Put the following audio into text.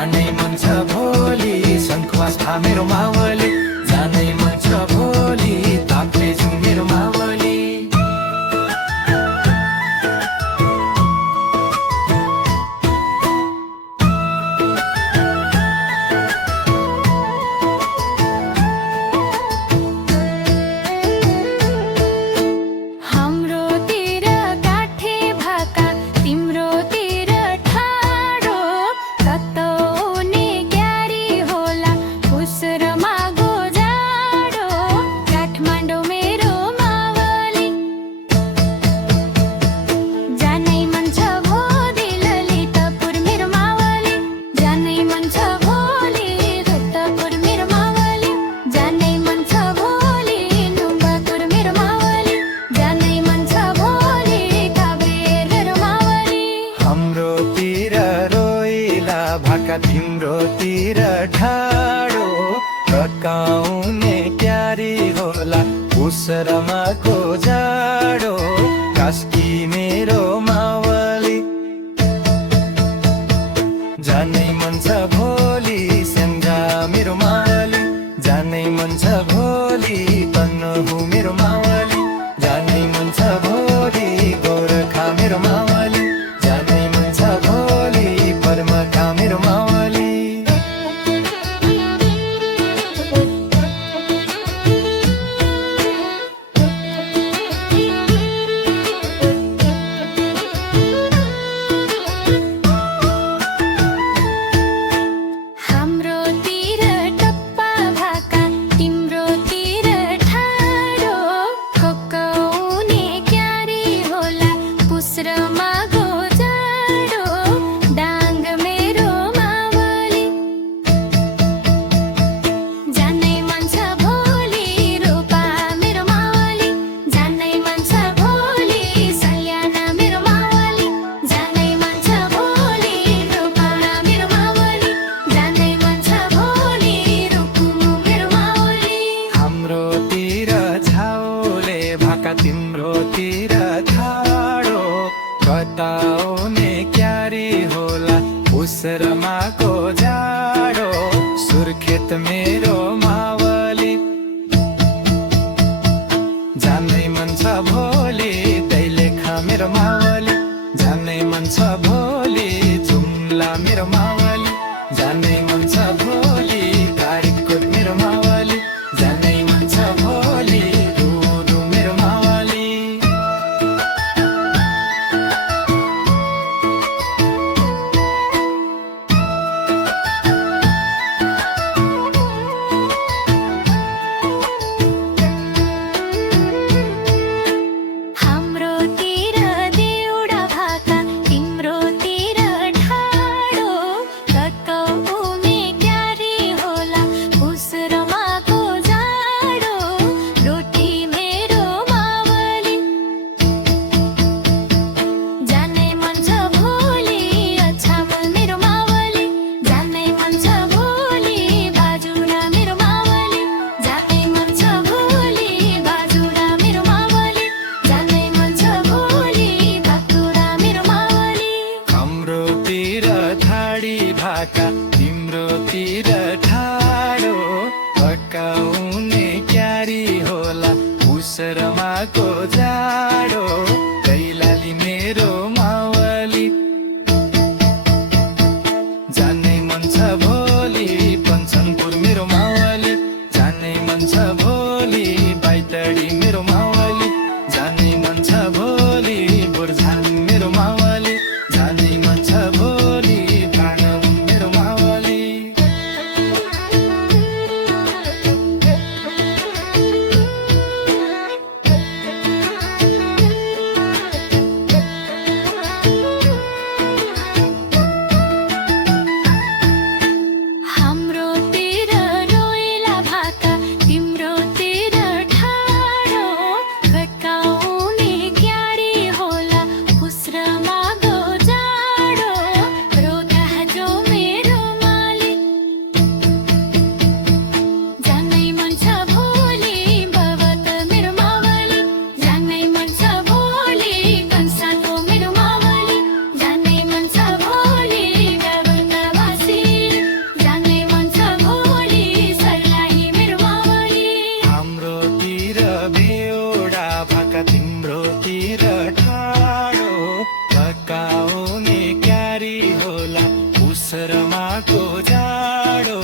जानै मन छ भोलि सङ्खुवास भा मेरो मावली जानै मन छ भोलि ताप्ले जाउँ मेरो मावली तिम्रोतिर ठाडो रकाउने क्यारी होला उसरमाको जाडो कास्की मेरो मावली जानै मन छ भोलि स्याङ्जा मेरो मावली जानै मन छ भोलि तन्नहु मेरो मावली जानै मन छ भोलि गोरखा मेरो मावली जानै मन छ भोलि परमका मेरो मावली तिम्रोतिर ठाडो बताउने क्यारी होला उसरमाको जाडो सुर्खेत मेरो मावली जानै मन छ भोलि दैलेखा मेरो मावली जानै मन छ भोलि जुम्ला मेरो मावली जानै मन छ भोलि कारिकोट मेरो मावली जानै मन छ भोलि तिम्रोतिर ठाडो पकाउने क्यारी होला उसरमाको जाडो कैलाली मेरो मावली जानै मन छ भोलि पञ्चनपुर मेरो मावली जानै मन छ भोलि बैतडी मेरो मावली जानै मन छ भोलि बुर्झान मेरो मावली जानै मन छ भोलि जाडो